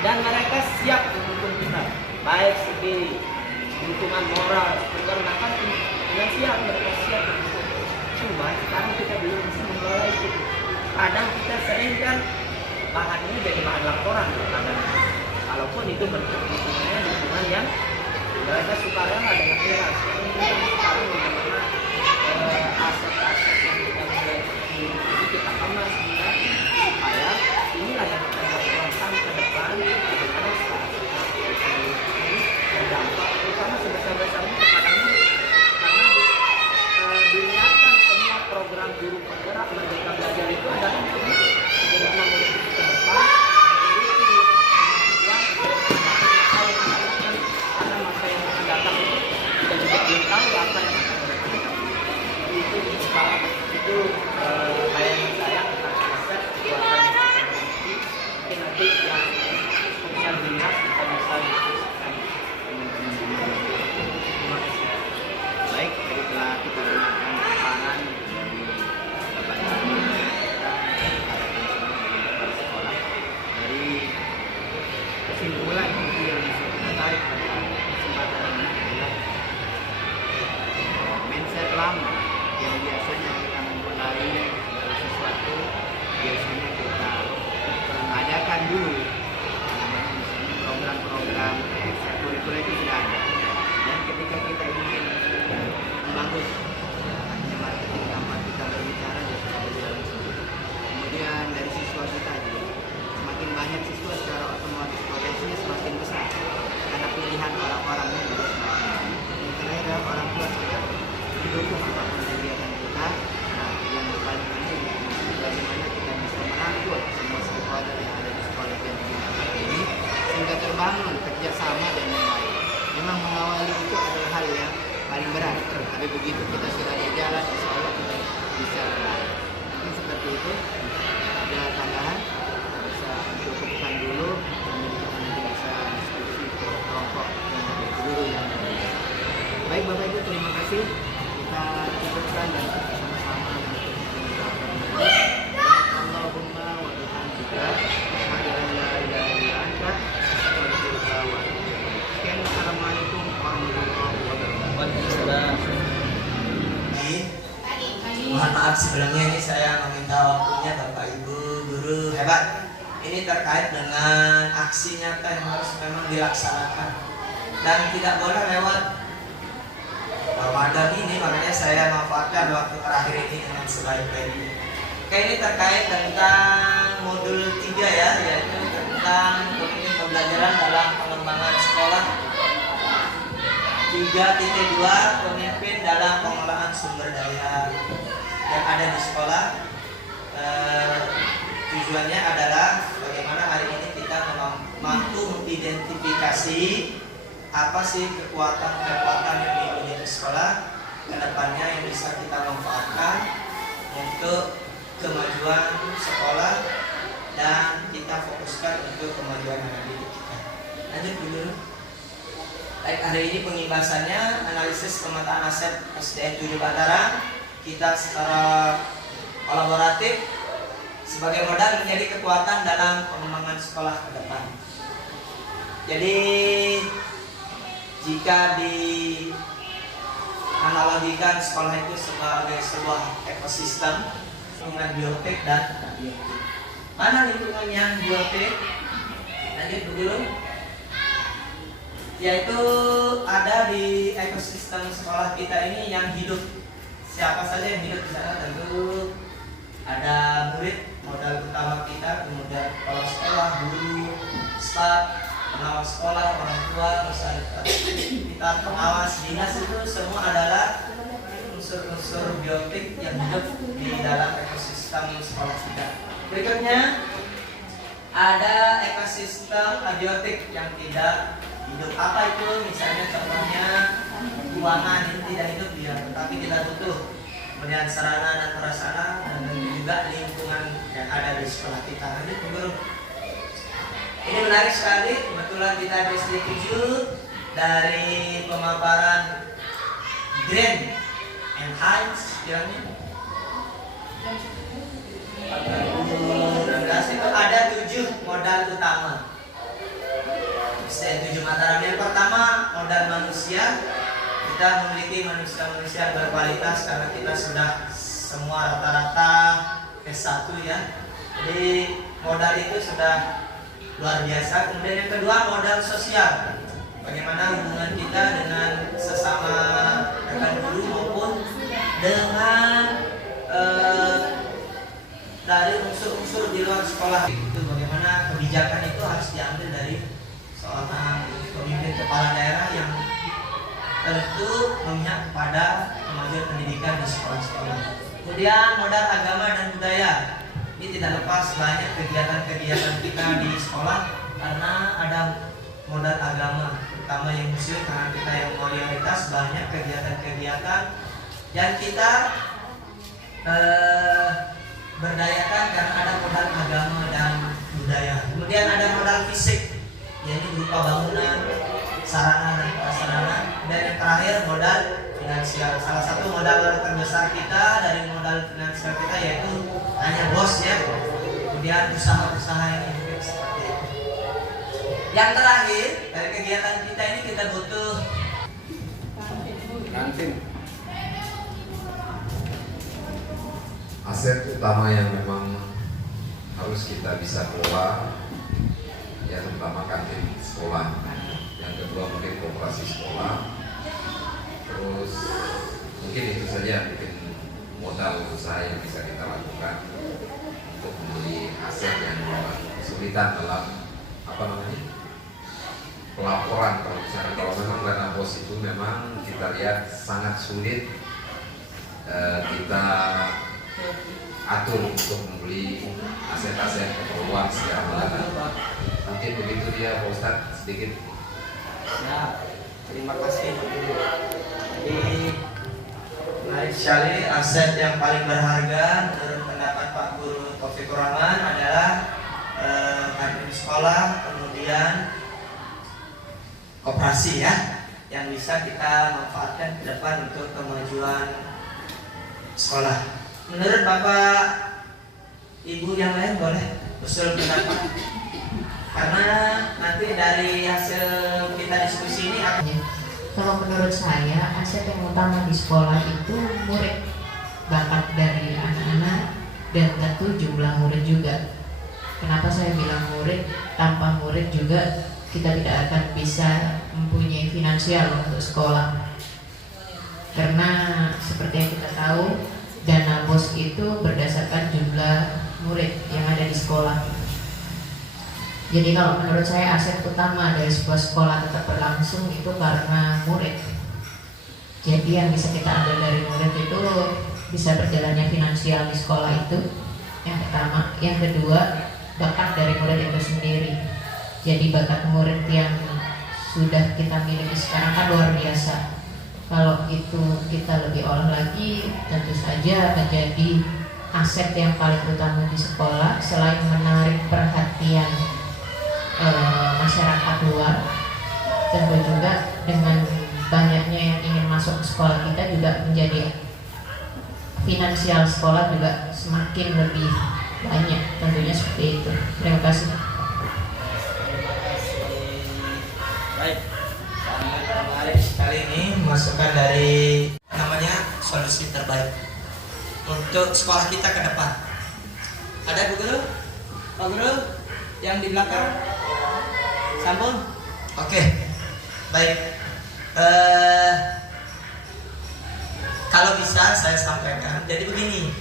dan mereka siap mendukung kita, baik segi dukungan moral, bahkan finansial mereka siap mendukung. Cuma sekarang kita belum bisa mengelola itu. Kadang kita sering kan bahan ini jadi bahan laporan kadang. Kalaupun itu bentuk dukungan yang mereka suka rela dengan ikhlas. Sekarang bagaimana aset-aset yang kita miliki kita kemas supaya inilah yang kita lakukan ke depan, bagaimana ini berdampak terutama sebesar-besarnya kepada murid, karena dilihatkan semua program guru penggerak Merdeka Belajar itu adalah untuk bagaimana murid itu ke depan memiliki kemampuan karena masa yang akan datang itu kita juga belum tahu apa yang akan datang. Itu bayangan saya tentang aset buatan teknologi. Mungkin nanti yang bisa dilihat kita bisa diskusikan. Baik, jadi telah kita dengarkan paparan dari Bapak Ibu kita harapkan semua dari sekolah dari kesimpulan yang bisa kita tarik pada kesempatan ini adalah mindset lama yang biasanya kita memulai segala sesuatu biasanya kita adakan dulu, misalnya program-program ekstrakurikuler itu sudah ada, dan ketika kita ingin membangun marketing tanpa kita berbicara dia sudah berjalan sendiri. Kemudian dari siswa kita juga semakin banyak siswa secara otomatis potensinya semakin besar karena pilihan orang-orangnya juga semakin banyak. Yang terakhir orang tua sudah mendukung apapun kegiatan kita. Nah, yang paling penting bagaimana kita bisa merangkul semua stakeholder yang ada di sekolah dan di masyarakat ini sehingga terbangun kerjasama dan yang lain. Memang mengawali itu adalah hal yang paling berat, tapi begitu kita sudah berjalan, insya Allah kita bisa berlari. Mungkin seperti itu. Ada tambahan, bisa cukupkan dulu, kemudian kita nanti bisa diskusi ke kelompok yang ada guru yang ada. Baik Bapak Ibu, terima kasih. Kita cukupkan dan kita sama-sama untuk mengucapkan Allahumma wa bihamdika asyhadu an la ilaha illa anta astaghfiruka wa atubu ilaik. Sekian, assalamualaikum warahmatullahi wabarakatuh. Waalaikumsalam. Mohon maaf sebelumnya ini saya meminta waktunya Bapak Ibu guru hebat. Ini terkait dengan aksi nyata yang harus memang dilaksanakan dan tidak boleh lewat Ramadan ini, makanya saya manfaatkan waktu terakhir ini dengan sebaik-baiknya. Oke, ini terkait tentang modul 3 ya, yaitu tentang pemimpin pembelajaran dalam pengembangan sekolah. 3.2 pemimpin dalam pengelolaan sumber daya yang ada di sekolah. Tujuannya adalah bagaimana hari ini kita mampu mengidentifikasi apa sih kekuatan-kekuatan yang dimiliki di sekolah ke depannya yang bisa kita manfaatkan untuk kemajuan sekolah dan kita fokuskan untuk kemajuan anak didik kita. Lanjut dulu. Baik, hari ini pengimbasannya analisis pemetaan aset SDN 7 Batara. Kita secara kolaboratif sebagai modal menjadi kekuatan dalam pengembangan sekolah ke depan. Jadi jika dianalogikan sekolah itu sebagai sebuah ekosistem lingkungan biotek dan abiotik. Mana lingkungan yang biotek? Lanjut dulu. Yaitu ada di ekosistem sekolah kita ini yang hidup. Siapa saja yang hidup di sana? Tentu ada murid, modal utama kita, kemudian kepala sekolah, guru, staf, pengawas sekolah, orang tua, masyarakat kita, pengawas dinas, itu semua adalah unsur-unsur biotik yang hidup di dalam ekosistem sekolah kita. Berikutnya ada ekosistem abiotik yang tidak hidup. Apa itu? Misalnya contohnya ruangan ini tidak hidup dia, tetapi kita butuh kemudian sarana dan prasarana dan juga lingkungan yang ada di sekolah kita. Lanjut guru. Ini menarik sekali, kebetulan kita di SD 7 dari pemaparan Grand and Heights bilangnya 2016 itu ada 7 modal utama. SDN 7 Mataram. Yang pertama, modal manusia. Kita memiliki manusia-manusia berkualitas karena kita sudah semua rata-rata S1 ya. Jadi modal itu sudah luar biasa. Kemudian yang kedua, modal sosial. Bagaimana hubungan kita dengan sesama rekan guru maupun dengan dari unsur-unsur di luar sekolah. Itu bagaimana kebijakan itu harus diambil dari seorang pemimpin kepala daerah yang tentu memihak kepada kemajuan pendidikan di sekolah-sekolah. Kemudian modal agama dan budaya. Ini tidak lepas banyak kegiatan-kegiatan kita di sekolah karena ada modal agama, terutama yang muslim karena kita yang mayoritas, banyak kegiatan-kegiatan yang kita berdayakan karena ada modal agama dan budaya. Kemudian ada modal fisik, yaitu berupa bangunan, sarana dan prasarana. Dan yang terakhir modal finansial. Salah satu modal terbesar kita dari modal finansial kita yaitu hanya bos ya. Kemudian usaha-usaha yang mungkin seperti itu. Yang terakhir dari kegiatan kita ini kita butuh kantin. Aset utama yang memang harus kita bisa kelola ya, terutama kantin sekolah. Yang kedua mungkin koperasi sekolah. Terus mungkin itu saja mungkin modal usaha yang bisa kita lakukan untuk membeli aset yang memang kesulitan dalam pelaporan. Kalau memang dana bos itu memang kita lihat sangat sulit kita atur untuk membeli aset-aset keperluan secara mendadak. Mungkin begitu dia, Pak Ustadz, sedikit. Ya, terima kasih. Jadi menarik sekali, aset yang paling berharga menurut pendapat Pak Guru Taufikur Rahman adalah kantin sekolah, kemudian koperasi ya, yang bisa kita manfaatkan ke depan untuk kemajuan sekolah. Menurut Bapak Ibu yang lain boleh usul pendapat, karena nanti dari hasil kita diskusi ini akan. Kalau menurut saya, aset yang utama di sekolah itu murid, bakat dari anak-anak dan tentu jumlah murid juga. Kenapa saya bilang murid? Tanpa murid juga kita tidak akan bisa mempunyai finansial untuk sekolah. Karena seperti yang kita tahu, dana BOS itu berdasarkan jumlah murid yang ada di sekolah. Jadi kalau menurut saya aset utama dari sebuah sekolah tetap berlangsung itu karena murid. Jadi yang bisa kita ambil dari murid itu bisa berjalannya finansial di sekolah itu yang pertama. Yang kedua, bakat dari murid itu sendiri. Jadi bakat murid yang sudah kita miliki sekarang kan luar biasa. Kalau itu kita lebih olah lagi, tentu saja menjadi aset yang paling utama di sekolah. Selain menarik perhatian masyarakat luar, tentu juga dengan banyaknya yang ingin masuk ke sekolah kita juga menjadi finansial sekolah juga semakin lebih banyak, tentunya seperti itu. Terima kasih. Baik, sangat menarik sekali ini masukan dari namanya solusi terbaik untuk sekolah kita ke depan. Ada Bu Guru? Pak Guru yang di belakang? Sambung? Oke, baik. Kalau bisa saya sampaikan, jadi begini.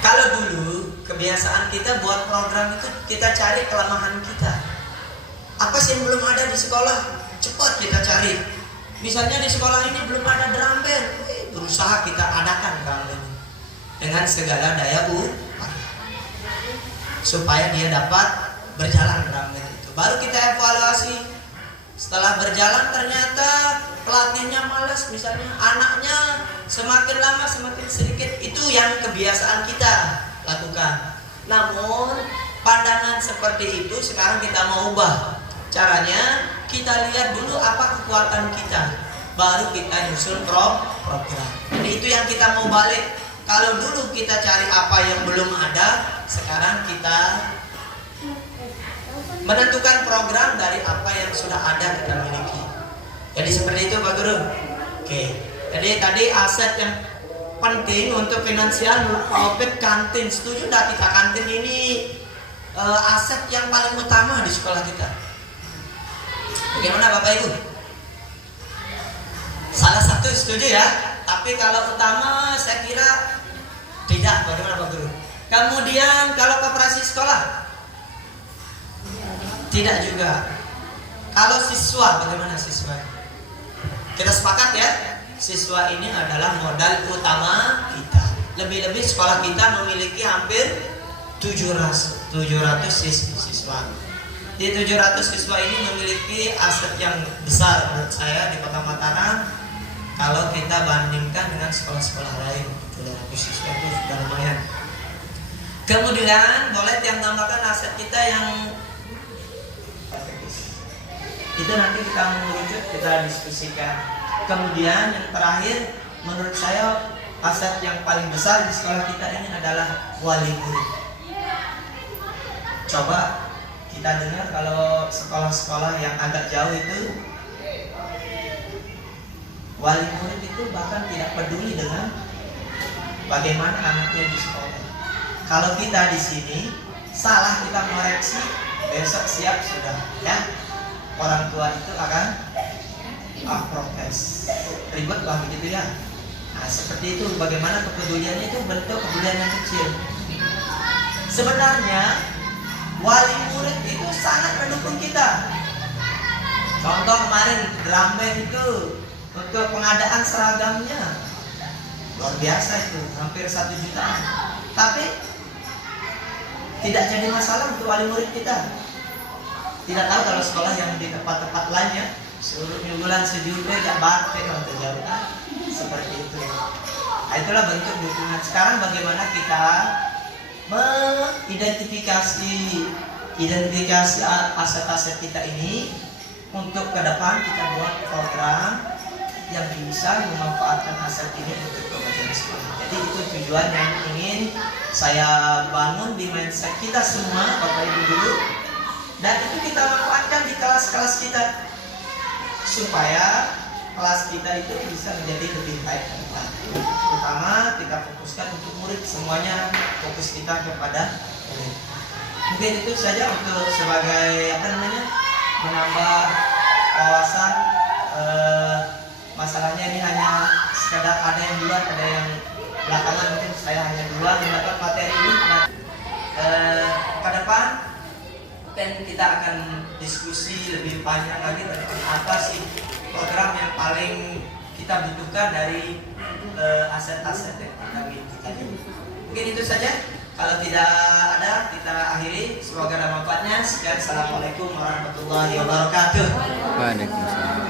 Kalau dulu kebiasaan kita buat program itu kita cari kelemahan kita. Apa sih yang belum ada di sekolah? Cepat kita cari. Misalnya di sekolah ini belum ada drum band, berusaha kita adakan drum band dengan segala daya upaya supaya dia dapat berjalan drum band itu. Baru kita evaluasi. Setelah berjalan ternyata pelatihnya malas, misalnya anaknya semakin lama semakin sedikit. Itu yang kebiasaan kita lakukan. Namun pandangan seperti itu sekarang kita mau ubah. Caranya kita lihat dulu apa kekuatan kita, baru kita nyusun program. Jadi itu yang kita mau balik. Kalau dulu kita cari apa yang belum ada, sekarang kita menentukan program dari apa yang sudah ada kita miliki. Jadi seperti itu Pak Guru. Oke. Jadi tadi aset yang penting untuk finansial Opet kantin. Setuju tidak kita kantin ini aset yang paling utama di sekolah kita? Bagaimana Bapak Ibu? Salah satu setuju ya. Tapi kalau utama saya kira tidak. Bagaimana Pak Guru? Kemudian kalau koperasi sekolah? Tidak juga. Kalau siswa, bagaimana siswa? Kita sepakat ya, siswa ini adalah modal utama kita. Lebih-lebih sekolah kita memiliki hampir 700 siswa. Di 700 siswa ini memiliki aset yang besar menurut saya di Kota Mataram. Kalau kita bandingkan dengan sekolah-sekolah lain, 700 siswa itu sudah lumayan. Kemudian boleh yang tambahkan aset kita yang itu nanti kita mengerucut, kita diskusikan. Kemudian yang terakhir, menurut saya aset yang paling besar di sekolah kita ini adalah wali murid. Coba kita dengar kalau sekolah-sekolah yang agak jauh itu, wali murid itu bahkan tidak peduli dengan bagaimana anaknya di sekolah. Kalau kita di sini salah, kita koreksi, besok siap sudah ya. Orang tua itu akan protes, ribet lah begitu ya. Nah seperti itu, bagaimana kepeduliannya itu bentuk kepedulian yang kecil. Sebenarnya wali murid itu sangat mendukung kita. Contoh kemarin drum band itu untuk pengadaan seragamnya luar biasa itu, hampir 1 juta. Tapi tidak jadi masalah untuk wali murid kita. Tidak tahu kalau sekolah yang di tempat-tempat lainnya suruh bulan sejuta tidak barte kalau terjauh seperti itu. Nah, itulah bentuk dukungan. Sekarang bagaimana kita mengidentifikasi aset-aset kita ini untuk ke depan kita buat program yang bisa memanfaatkan aset ini untuk kemajuan sekolah. Jadi itu tujuan yang ingin saya bangun di mindset kita semua, Bapak Ibu guru. Dan itu kita manfaatkan di kelas-kelas kita supaya kelas kita itu bisa menjadi lebih baik ke depan. Terutama kita fokuskan untuk murid, semuanya fokus kita kepada murid. Mungkin itu saja untuk sebagai menambah wawasan. Masalahnya ini hanya sekedar ada yang duluan, ada yang belakangan, mungkin saya hanya duluan mendapat materi ini. Ke depan mungkin kita akan diskusi lebih panjang lagi tentang apa sih program yang paling kita butuhkan dari aset-aset yang kita miliki tadi. Mungkin itu saja. Kalau tidak ada, kita akhiri. Semoga ada manfaatnya. Sekian. Assalamualaikum warahmatullahi wabarakatuh. Waalaikumsalam.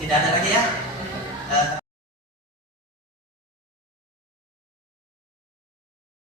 Tidak ada lagi ya.